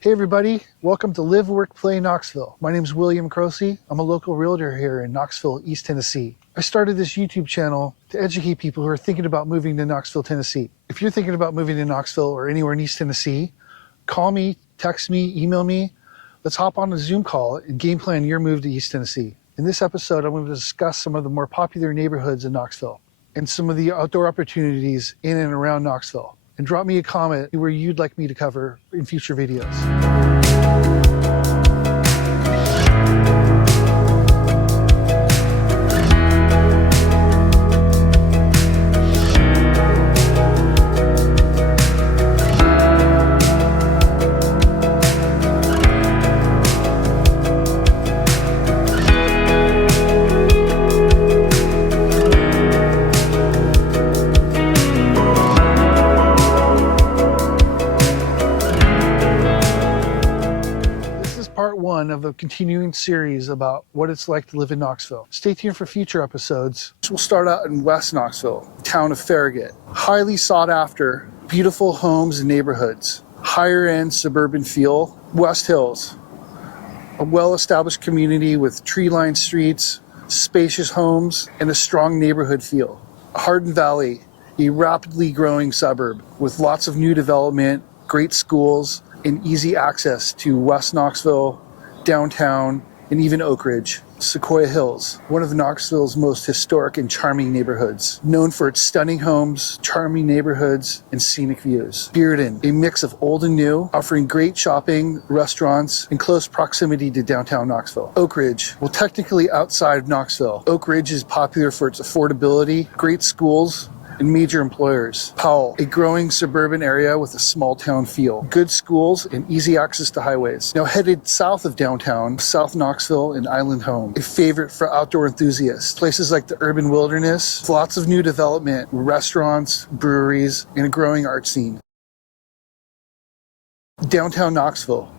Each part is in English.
Hey everybody, welcome to Live, Work, Play Knoxville. My name is William Croce. I'm a local realtor here in Knoxville, East Tennessee. I started this YouTube channel to educate people who are thinking about moving to Knoxville, Tennessee. If you're thinking about moving to Knoxville or anywhere in East Tennessee, call me, text me, email me. Let's hop on a Zoom call and game plan your move to East Tennessee. In this episode, I'm going to discuss some of the more popular neighborhoods in Knoxville and some of the outdoor opportunities in and around Knoxville. And drop me a comment where you'd like me to cover in future videos. Part one of a continuing series about what it's like to live in Knoxville. Stay tuned for future episodes. We'll start out in West Knoxville, the town of Farragut. Highly sought after, beautiful homes and neighborhoods. Higher end suburban feel. West Hills, a well-established community with tree-lined streets, spacious homes, and a strong neighborhood feel. Hardin Valley, a rapidly growing suburb with lots of new development, great schools, and easy access to West Knoxville, downtown, and even Oak Ridge. Sequoyah Hills, one of Knoxville's most historic and charming neighborhoods, known for its stunning homes, charming neighborhoods, and scenic views. Bearden, a mix of old and new, offering great shopping, restaurants, and close proximity to downtown Knoxville. Oak Ridge, well, technically outside of Knoxville. Oak Ridge is popular for its affordability, great schools, and major employers. Powell, a growing suburban area with a small town feel. Good schools and easy access to highways. Now headed south of downtown, South Knoxville and Island Home, a favorite for outdoor enthusiasts. Places like the urban wilderness, lots of new development, restaurants, breweries, and a growing art scene. Downtown Knoxville,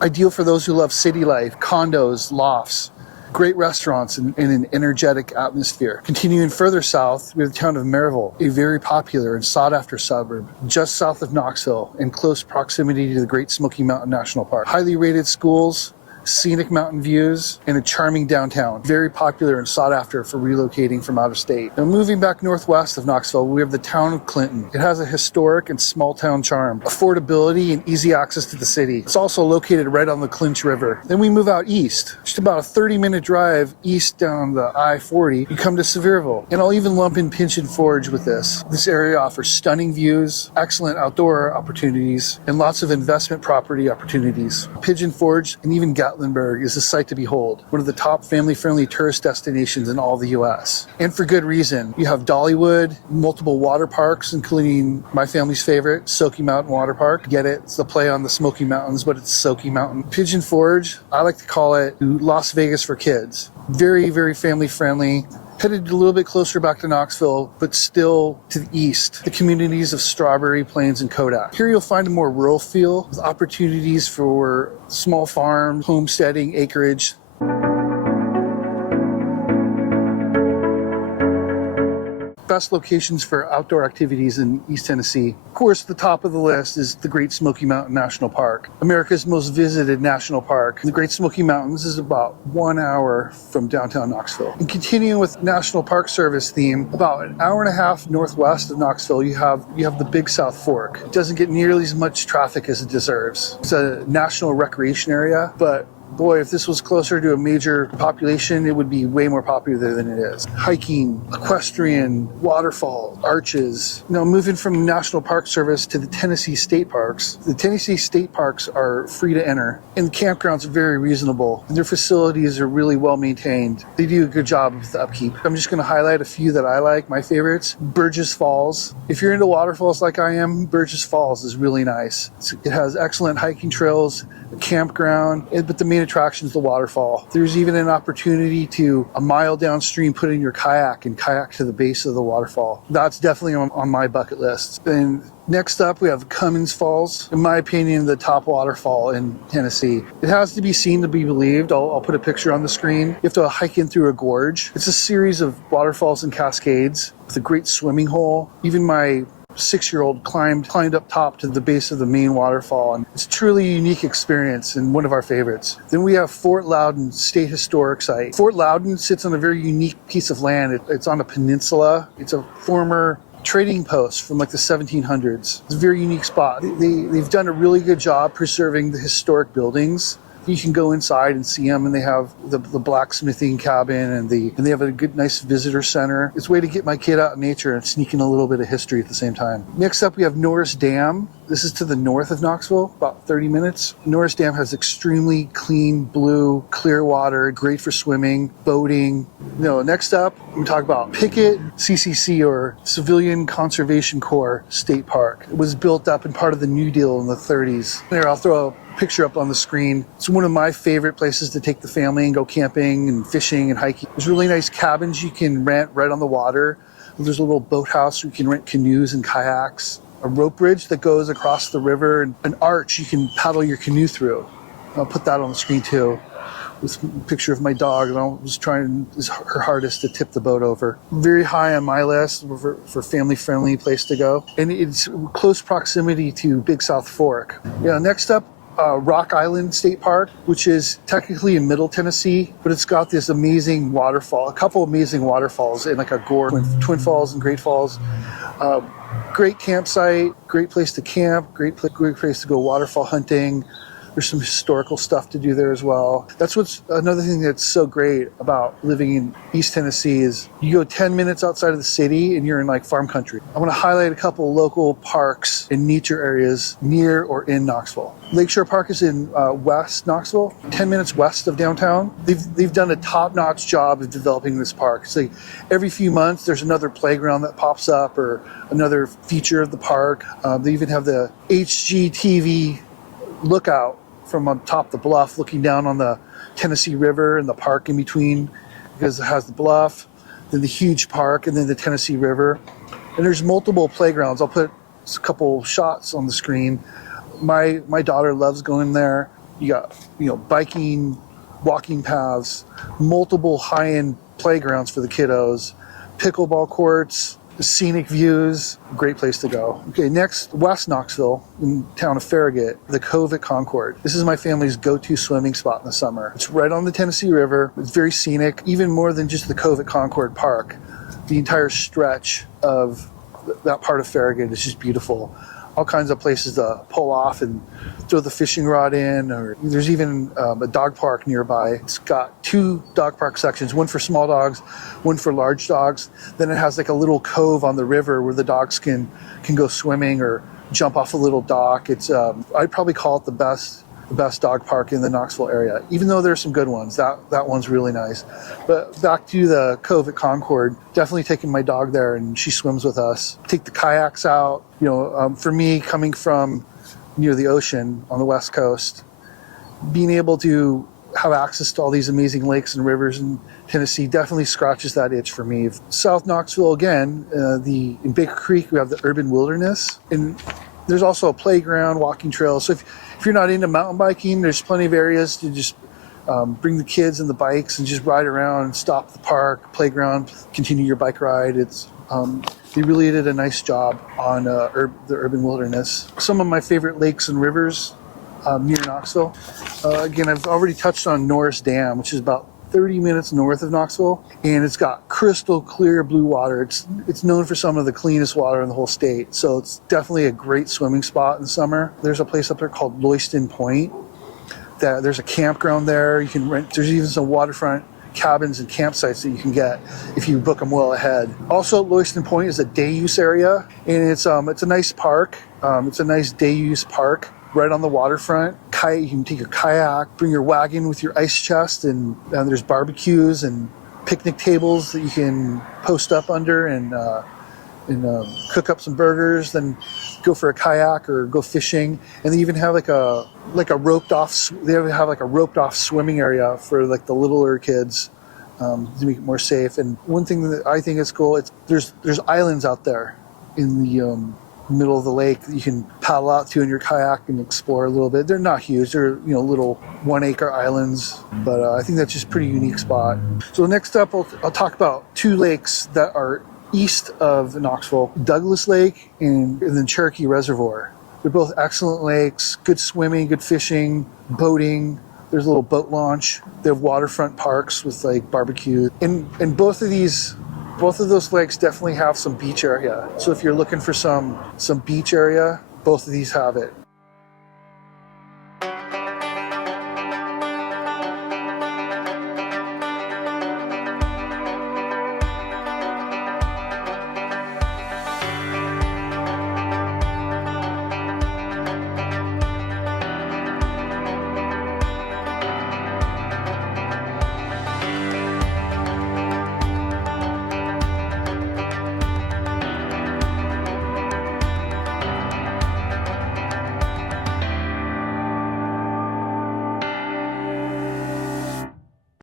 ideal for those who love city life, condos, lofts, great restaurants and an energetic atmosphere. Continuing further south, we have the town of Maryville, a very popular and sought-after suburb, just south of Knoxville, in close proximity to the Great Smoky Mountain National Park. Highly rated schools, scenic mountain views, and a charming downtown. Very popular and sought after for relocating from out of state. Now moving back northwest of Knoxville, we have the town of Clinton. It has a historic and small town charm, affordability, and easy access to the city. It's also located right on the Clinch River. Then we move out east, just about a 30-minute drive east down the I-40. You come to Sevierville, and I'll even lump in Pigeon Forge with this. This area offers stunning views, excellent outdoor opportunities, and lots of investment property opportunities. Pigeon Forge and even Gatlinburg is a sight to behold, one of the top family-friendly tourist destinations in all the U.S. And for good reason. You have Dollywood, multiple water parks, including my family's favorite, Smoky Mountain Water Park. Get it? It's the play on the Smoky Mountains, but it's Smoky Mountain. Pigeon Forge, I like to call it Las Vegas for kids. Very, very family-friendly. Headed a little bit closer back to Knoxville, but still to the east, the communities of Strawberry Plains and Kodak. Here you'll find a more rural feel with opportunities for small farms, homesteading, acreage. Best locations for outdoor activities in East Tennessee. Of course, the top of the list is the Great Smoky Mountain National Park, America's most visited national park. The Great Smoky Mountains is about 1 hour from downtown Knoxville. And continuing with National Park Service theme, about an hour and a half northwest of Knoxville, you have the Big South Fork. It doesn't get nearly as much traffic as it deserves. It's a national recreation area, but boy, if this was closer to a major population, it would be way more popular than it is. Hiking, equestrian, waterfall, arches. Now, moving from National Park Service to the Tennessee State Parks. The Tennessee State Parks are free to enter, and the campgrounds are very reasonable, and their facilities are really well maintained. They do a good job with the upkeep. I'm just going to highlight a few that I like, my favorites. Burgess Falls. If you're into waterfalls like I am, Burgess Falls is really nice. It has excellent hiking trails, a campground, but the main attraction is the waterfall. There's even an opportunity to, a mile downstream, put in your kayak and kayak to the base of the waterfall. That's definitely on my bucket list. And next up, we have Cummins Falls. In my opinion, the top waterfall in Tennessee. It has to be seen to be believed. I'll put a picture on the screen. You have to hike in through a gorge. It's a series of waterfalls and cascades with a great swimming hole. Even my 6-year-old climbed up top to the base of the main waterfall, and it's truly a unique experience and one of our favorites. Then we have Fort Loudon State Historic Site. Fort Loudon sits on a very unique piece of land. It's on a peninsula. It's a former trading post from like the 1700s. It's a very unique spot. They've done a really good job preserving the historic buildings. You can go inside and see them, and they have the blacksmithing cabin, and they have a good, nice visitor center. It's a way to get my kid out in nature and sneak in a little bit of history at the same time. Next up, we have Norris Dam. This is to the north of Knoxville, about 30 minutes. Norris Dam has extremely clean, blue, clear water, great for swimming, boating. Next up, we talk about Pickett CCC, or Civilian Conservation Corps State Park. It was built up in part of the New Deal in the 30s. There, I'll throw a picture up on the screen. It's one of my favorite places to take the family and go camping and fishing and hiking. There's really nice cabins you can rent right on the water. There's a little boathouse where you can rent canoes and kayaks. A rope bridge that goes across the river, and an arch you can paddle your canoe through. I'll put that on the screen too. With a picture of my dog, and I was trying her hardest to tip the boat over. Very high on my list for family-friendly place to go. And it's close proximity to Big South Fork. Next up, Rock Island State Park, which is technically in Middle Tennessee, but it's got this amazing waterfall, a couple amazing waterfalls in like a gorge, Twin Falls and Great Falls. Great campsite, great place to camp, great place to go waterfall hunting. There's some historical stuff to do there as well. That's what's another thing that's so great about living in East Tennessee is you go 10 minutes outside of the city and you're in like farm country. I want to highlight a couple local parks and nature areas near or in Knoxville. Lakeshore Park is in West Knoxville, 10 minutes west of downtown. They've done a top-notch job of developing this park. So every few months there's another playground that pops up or another feature of the park. They even have the HGTV lookout from on top of the bluff looking down on the Tennessee River and the park in between, because it has the bluff, then the huge park, and then the Tennessee River. And there's multiple playgrounds. I'll put a couple shots on the screen. My daughter loves going there. You got biking, walking paths, multiple high-end playgrounds for the kiddos, pickleball courts, scenic views, great place to go. Okay, next, West Knoxville, in the town of Farragut, the Cove at Concord. This is my family's go-to swimming spot in the summer. It's right on the Tennessee River. It's very scenic, even more than just the Cove at Concord Park. The entire stretch of that part of Farragut is just beautiful. All kinds of places to pull off and throw the fishing rod in, or there's even a dog park nearby. It's got 2 dog park sections, one for small dogs, one for large dogs. Then it has like a little cove on the river where the dogs can go swimming or jump off a little dock. It's I'd probably call it the best dog park in the Knoxville area, even though there's some good ones. That one's really nice. But back to the Cove at Concord, definitely taking my dog there, and she swims with us. Take the kayaks out. For me, coming from near the ocean on the West Coast, being able to have access to all these amazing lakes and rivers in Tennessee definitely scratches that itch for me. South Knoxville, again, in Baker Creek, we have the urban wilderness, and there's also a playground, walking trails. So if you're not into mountain biking, there's plenty of areas to just bring the kids and the bikes and just ride around and stop at the park, playground, continue your bike ride. They really did a nice job on the urban wilderness. Some of my favorite lakes and rivers near Knoxville. Again, I've already touched on Norris Dam, which is about 30 minutes north of Knoxville, and it's got crystal clear blue water. It's known for some of the cleanest water in the whole state, so it's definitely a great swimming spot in the summer. There's a place up there called Loyston Point. There's a campground there. You can rent. There's even some waterfront cabins and campsites that you can get if you book them well ahead. Also, Loyston Point is a day use area, and it's a nice park. It's a nice day use park right on the waterfront. You can take your kayak, bring your wagon with your ice chest, and there's barbecues and picnic tables that you can post up under and cook up some burgers, then go for a kayak or go fishing. And they even have like a roped off swimming area for like the littler kids to make it more safe. And one thing that I think is cool, there's islands out there in the middle of the lake that you can paddle out to in your kayak and explore a little bit. They're not huge. They're little 1-acre islands, but I think that's just a pretty unique spot. So next up, I'll talk about 2 lakes that are east of Knoxville, Douglas Lake and then Cherokee Reservoir. They're both excellent lakes, good swimming, good fishing, boating. There's a little boat launch. They have waterfront parks with like barbecue. And both of those lakes definitely have some beach area. So if you're looking for some beach area, both of these have it.